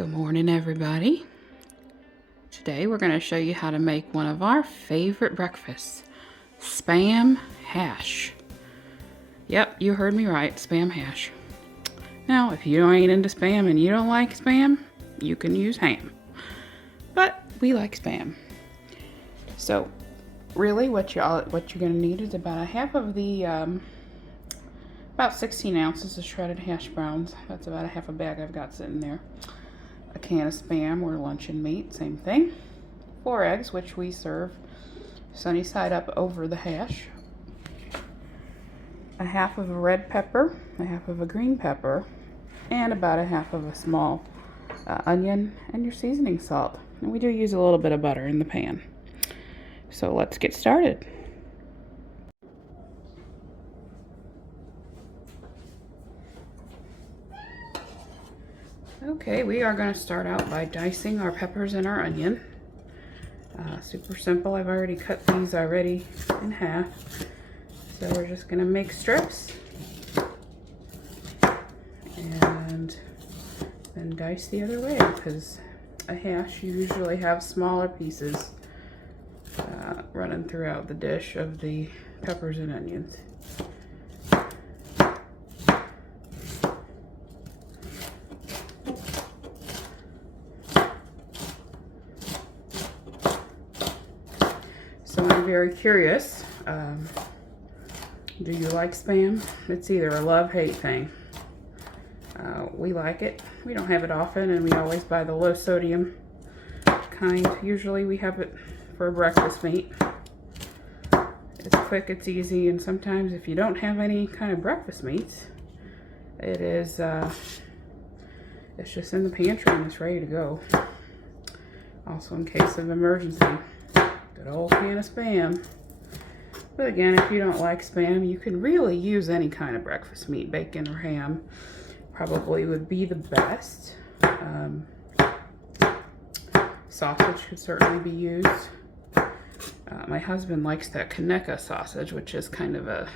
Good morning, everybody. Today we're going to show you how to make one of our favorite breakfasts, Spam hash. Yep, you heard me right, Spam hash. Now, if you ain't into Spam and you don't like Spam, you can use ham. But we like Spam. So, really what you're going to need is about a half of the, about 16 ounces of shredded hash browns. That's about a half a bag I've got sitting there. A can of Spam or luncheon meat, same thing. 4 eggs, which we serve sunny side up over the hash. A half of a red pepper, a half of a green pepper, and about a half of a small onion, and your seasoning salt. And we do use a little bit of butter in the pan. So let's get started. Okay, we are going to start out by dicing our peppers and our onion. Super simple. I've already cut these already in half. So we're just going to make strips and then dice the other way, because a hash you usually have smaller pieces running throughout the dish of the peppers and onions. So I'm very curious, do you like Spam? It's either a love-hate thing. We like it. We don't have it often, and we always buy the low sodium kind. Usually we have it for a breakfast meat. It's quick, it's easy, and sometimes if you don't have any kind of breakfast meats, it is, it's just in the pantry and it's ready to go. Also in case of emergency. Good old can of Spam. But again, if you don't like Spam, you can really use any kind of breakfast meat. Bacon or ham probably would be the best. Sausage could certainly be used. My husband likes that Kaneka sausage, which is kind of a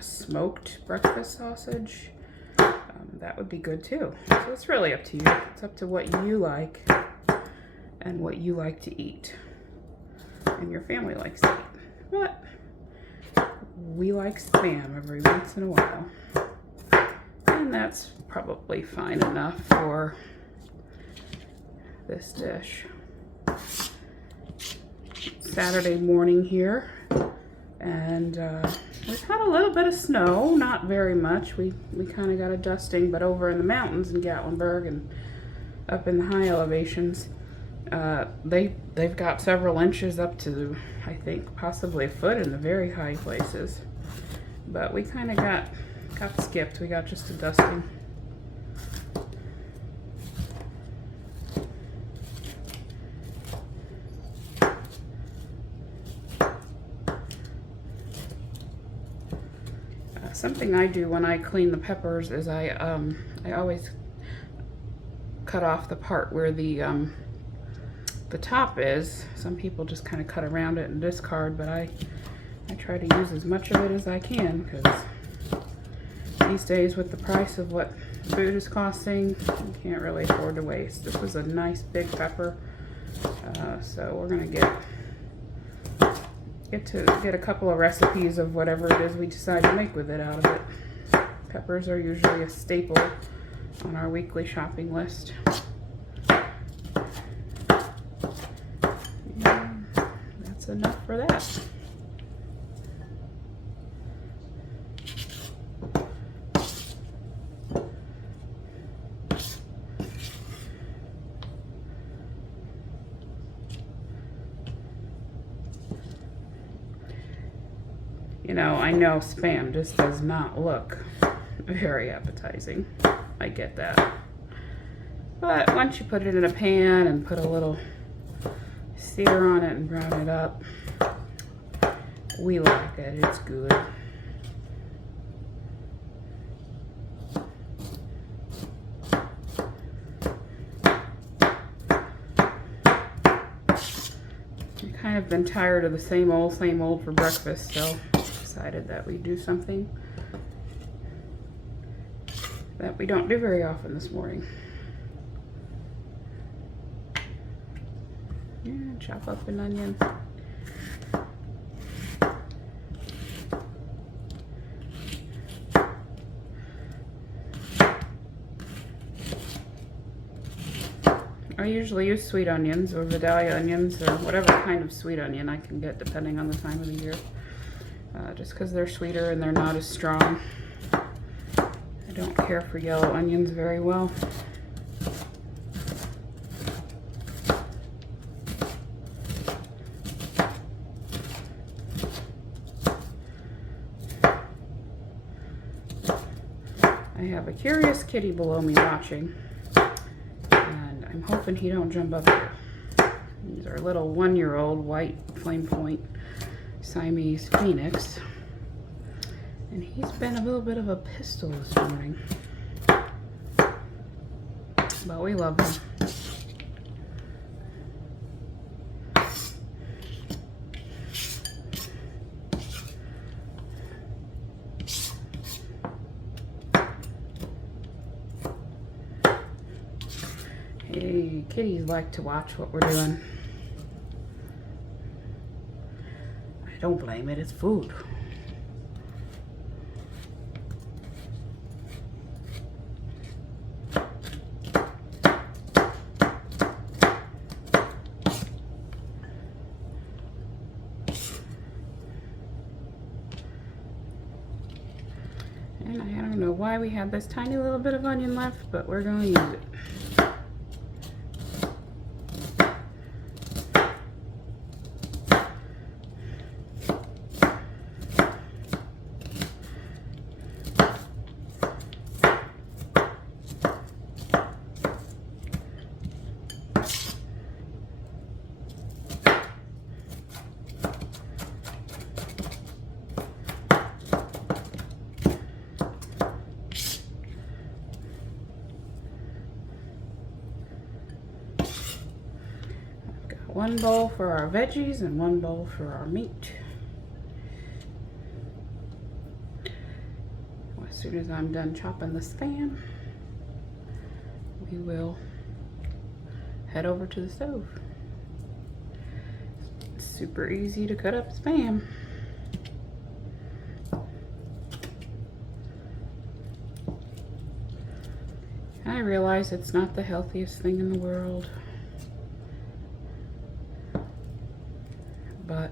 smoked breakfast sausage. That would be good too. So it's really up to you. It's up to what you like and what you like to eat and your family likes to eat. But we like Spam every once in a while. And that's probably fine enough for this dish. Saturday morning here, and we've had a little bit of snow, not very much. We kind of got a dusting, but over in the mountains in Gatlinburg and up in the high elevations, they've got several inches up to, I think, possibly a foot in the very high places. But we kind of got skipped. We got just a dusting. Something I do when I clean the peppers is I always cut off the part where the top is. Some people just kind of cut around it and discard, but I try to use as much of it as I can, because these days with the price of what food is costing, you can't really afford to waste. This was a nice big pepper, so we're gonna get a couple of recipes of whatever it is we decide to make with it out of it. Peppers are usually a staple on our weekly shopping list. And that's enough for that. You know, I know Spam just does not look very appetizing. I get that. But once you put it in a pan and put a little sear on it and brown it up, we like it. It's good. I've kind of been tired of the same old for breakfast, so decided that we'd do something that we don't do very often this morning. And chop up an onion. I usually use sweet onions or Vidalia onions or whatever kind of sweet onion I can get depending on the time of the year. Just because they're sweeter and they're not as strong. I don't care for yellow onions very well. I have a curious kitty below me watching, and I'm hoping he don't jump up here. He's our little 1-year-old white flame point Siamese Phoenix, and he's been a little bit of a pistol this morning, but we love him. Hey, kitties like to watch what we're doing. I don't blame it, it's food. And I don't know why we have this tiny little bit of onion left, but we're going to use it. One bowl for our veggies and one bowl for our meat. As soon as I'm done chopping the Spam, we will head over to the stove. It's super easy to cut up Spam. I realize it's not the healthiest thing in the world, but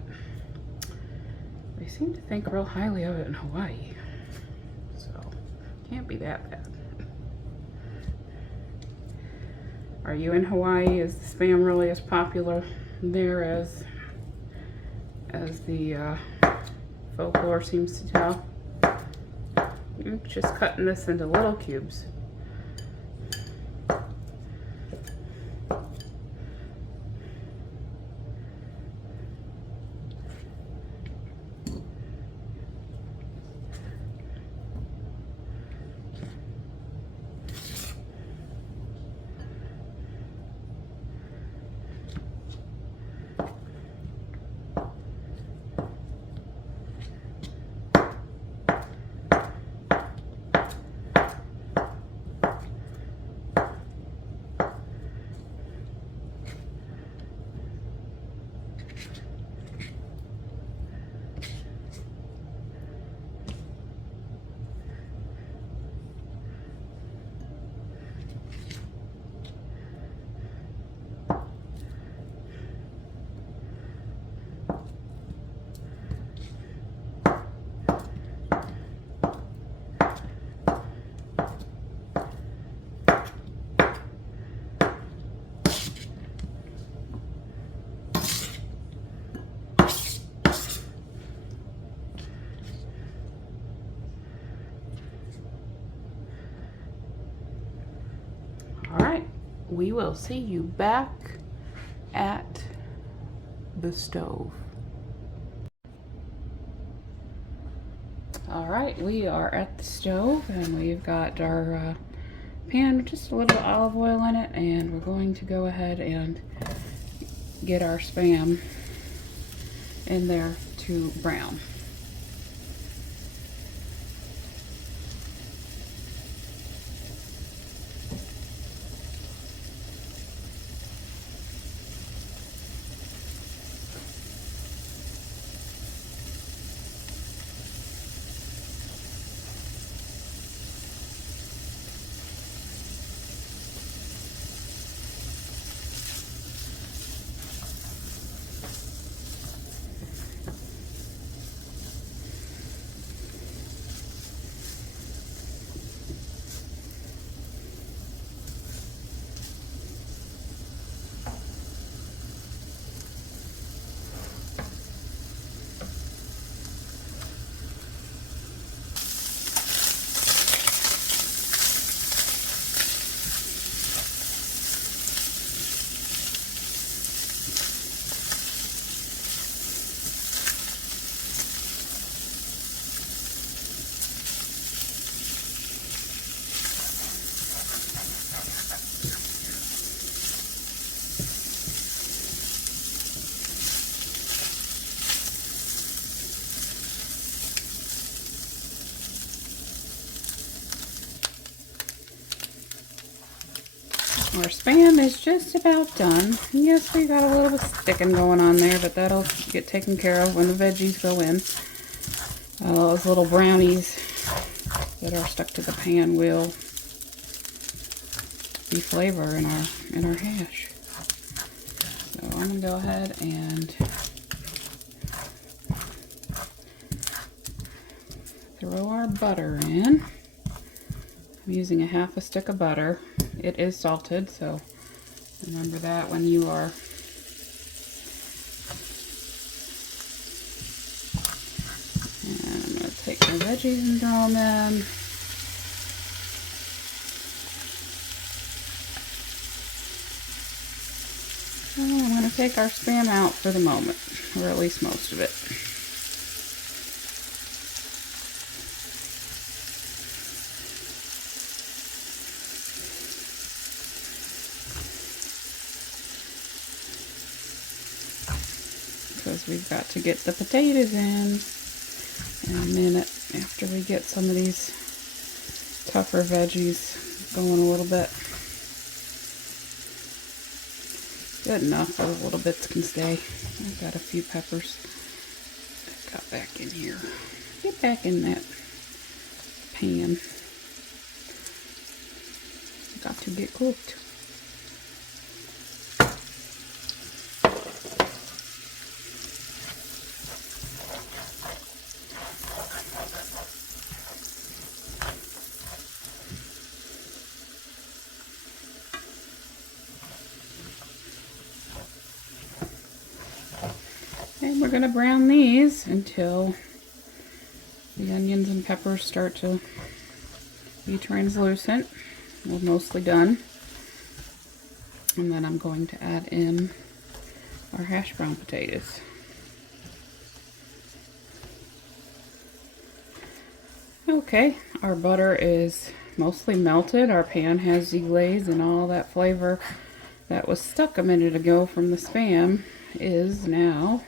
they seem to think real highly of it in Hawaii, so can't be that bad. Are you in Hawaii? Is the Spam really as popular there as the folklore seems to tell? I'm just cutting this into little cubes. We will see you back at the stove. All right, we are at the stove and we've got our pan with just a little olive oil in it, and we're going to go ahead and get our Spam in there to brown. Spam is just about done. Yes, we got a little bit of sticking going on there, but that'll get taken care of when the veggies go in. Those little brownies that are stuck to the pan will be flavor in our hash. So I'm gonna go ahead and throw our butter in. I'm using a half a stick of butter. It is salted, so remember that when you are and I'm going to take my veggies and throw them in. And I'm going to take our Spam out for the moment, or at least most of it. Because we've got to get the potatoes in a minute after we get some of these tougher veggies going a little bit. Good enough, those little bits can stay. I've got a few peppers that got back in here. Get back in that pan. Got to get cooked. And we're going to brown these until the onions and peppers start to be translucent. We're mostly done. And then I'm going to add in our hash brown potatoes. Okay, our butter is mostly melted. Our pan has deglaze, and all that flavor that was stuck a minute ago from the Spam is now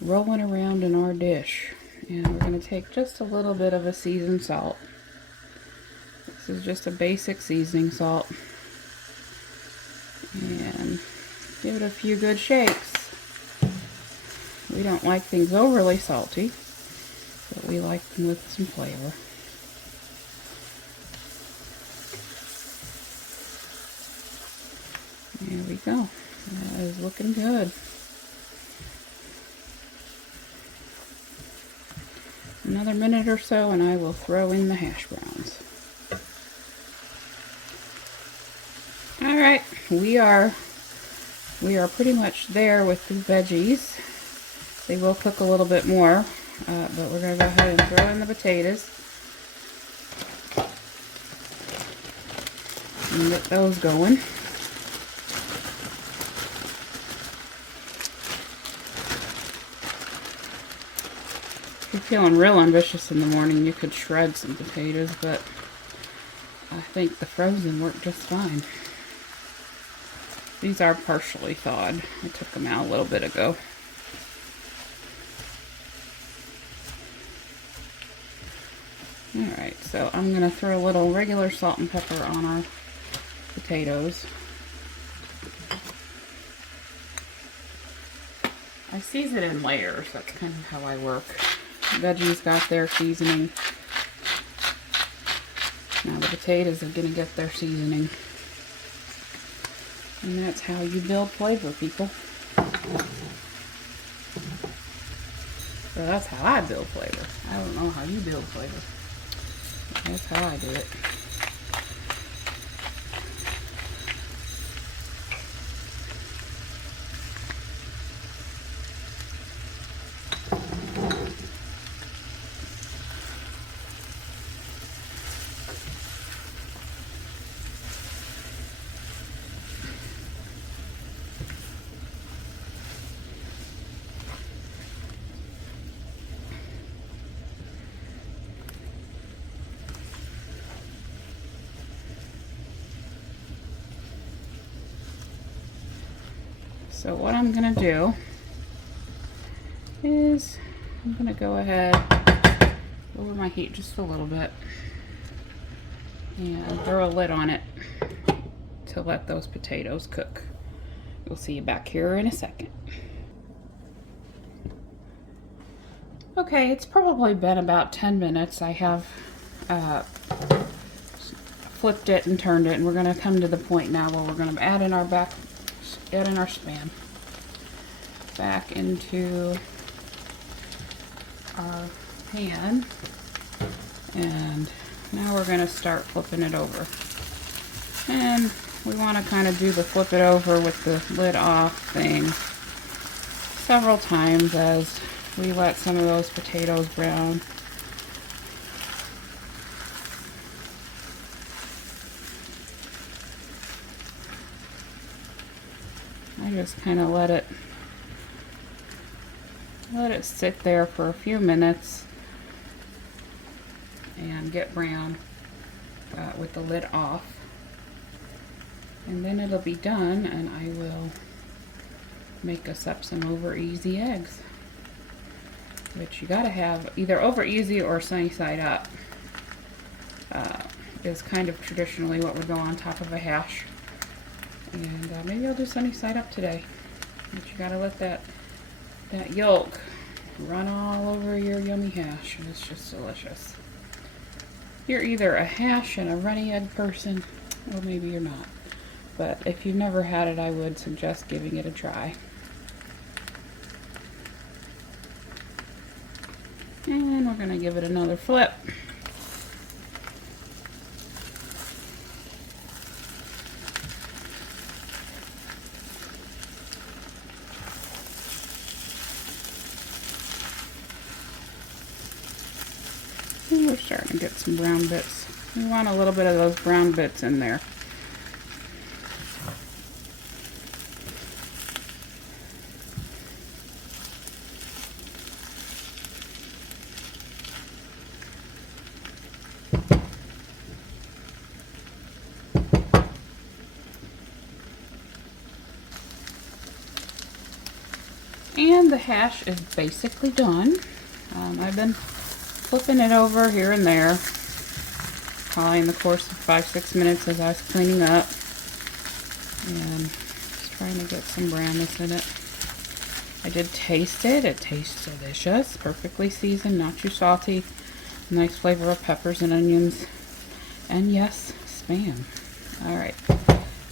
rolling around in our dish. And we're going to take just a little bit of a seasoned salt. This is just a basic seasoning salt. And give it a few good shakes. We don't like things overly salty, but we like them with some flavor. There we go. That is looking good. Another minute or so and I will throw in the hash browns. Alright, we are pretty much there with the veggies. They will cook a little bit more, but we're going to go ahead and throw in the potatoes and get those going. If you're feeling real ambitious in the morning, you could shred some potatoes, but I think the frozen work just fine. These are partially thawed. I took them out a little bit ago. Alright, so I'm going to throw a little regular salt and pepper on our potatoes. I season in layers. That's kind of how I work. Veggies got their seasoning. Now the potatoes are going to get their seasoning. And that's how you build flavor, people. So that's how I build flavor. I don't know how you build flavor. But that's how I do it. So what I'm going to do is I'm going to go ahead, lower my heat just a little bit, and throw a lid on it. to let those potatoes cook. We'll see you back here in a second. Okay, it's probably been about 10 minutes. I have flipped it and turned it, and we're going to come to the point now where we're going to add in our Spam back into our pan, and now we're going to start flipping it over. And we want to kind of do the flip it over with the lid off thing several times as we let some of those potatoes brown. I just kind of let it sit there for a few minutes and get brown with the lid off, and then it'll be done, and I will make us up some over easy eggs, which you gotta have either over easy or sunny side up. Is kind of traditionally what would go on top of a hash, and maybe I'll do sunny side up today, but you gotta let that yolk run all over your yummy hash, and it's just delicious. You're either a hash and a runny egg person, or maybe you're not. But if you've never had it, I would suggest giving it a try. And we're gonna give it another flip. And we're starting to get some brown bits. We want a little bit of those brown bits in there. And the hash is basically done. I've been flipping it over here and there, probably in the course of 5-6 minutes as I was cleaning up, and just trying to get some brownness in it. I did taste it. It tastes delicious, perfectly seasoned, not too salty, nice flavor of peppers and onions, and yes, Spam. Alright,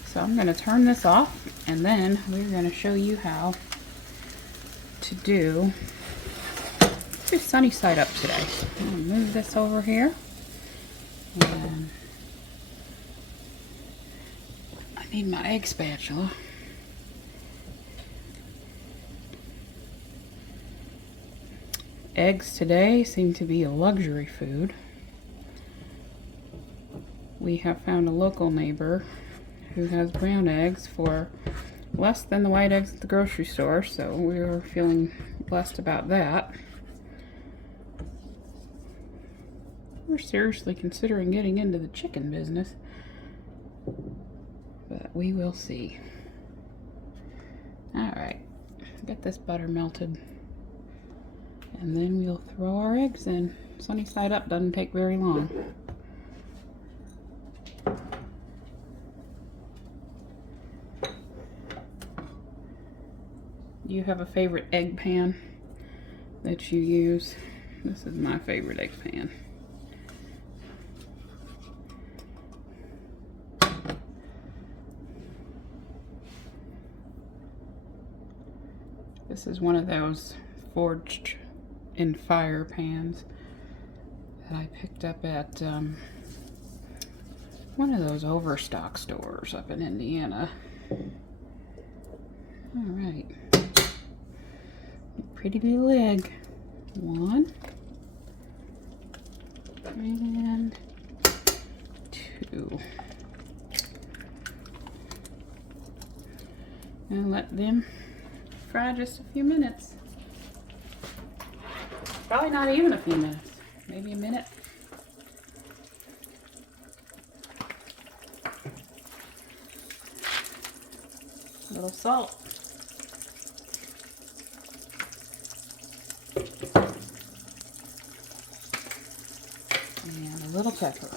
so I'm going to turn this off, and then we're going to show you how to do sunny side up today. I'm going to move this over here, and I need my egg spatula. Eggs today seem to be a luxury food. We have found a local neighbor who has brown eggs for less than the white eggs at the grocery store, so we're feeling blessed about that. We're seriously considering getting into the chicken business, but we will see. Alright, get this butter melted, and then we'll throw our eggs in. Sunny side up doesn't take very long. Do you have a favorite egg pan that you use? This is my favorite egg pan. This is one of those forged in fire pans that I picked up at one of those overstock stores up in Indiana. Alright. Pretty little egg. 1 and 2. And let them fry just a few minutes. Probably not even a few minutes. Maybe a minute. A little salt. And a little pepper.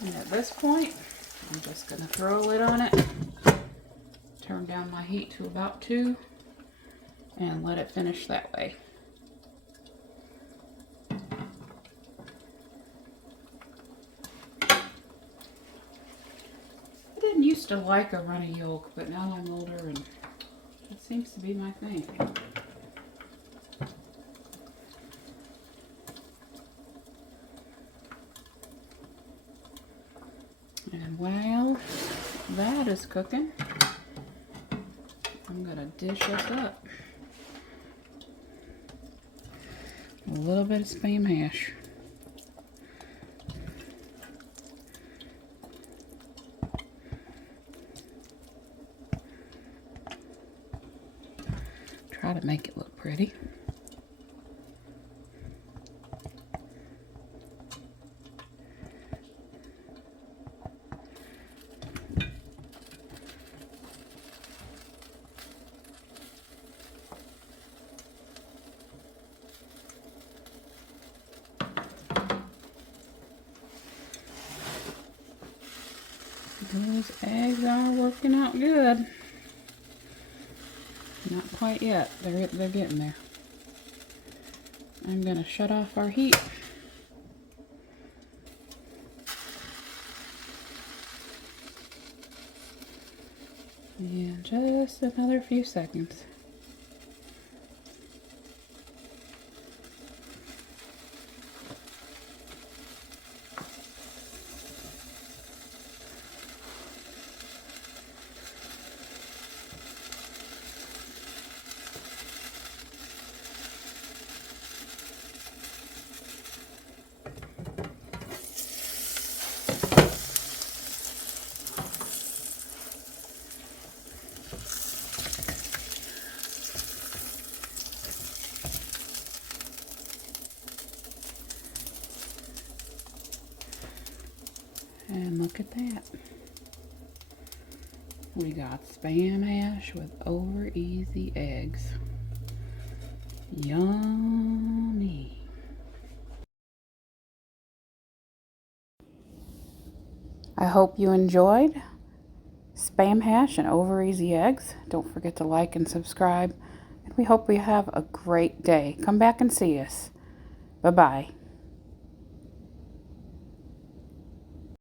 And at this point, I'm just going to throw a lid on it, turn down my heat to about 2, and let it finish that way. I didn't used to like a runny yolk, but now I'm older and it seems to be my thing. And while that is cooking, I'm gonna dish us up a little bit of Spam hash. Try to make it look pretty. Those eggs are working out good. Not quite yet. They're getting there. I'm gonna shut off our heat. And just another few seconds. And look at that. We got Spam hash with over easy eggs. Yummy. I hope you enjoyed Spam hash and over easy eggs. Don't forget to like and subscribe. And we hope you have a great day. Come back and see us. Bye-bye.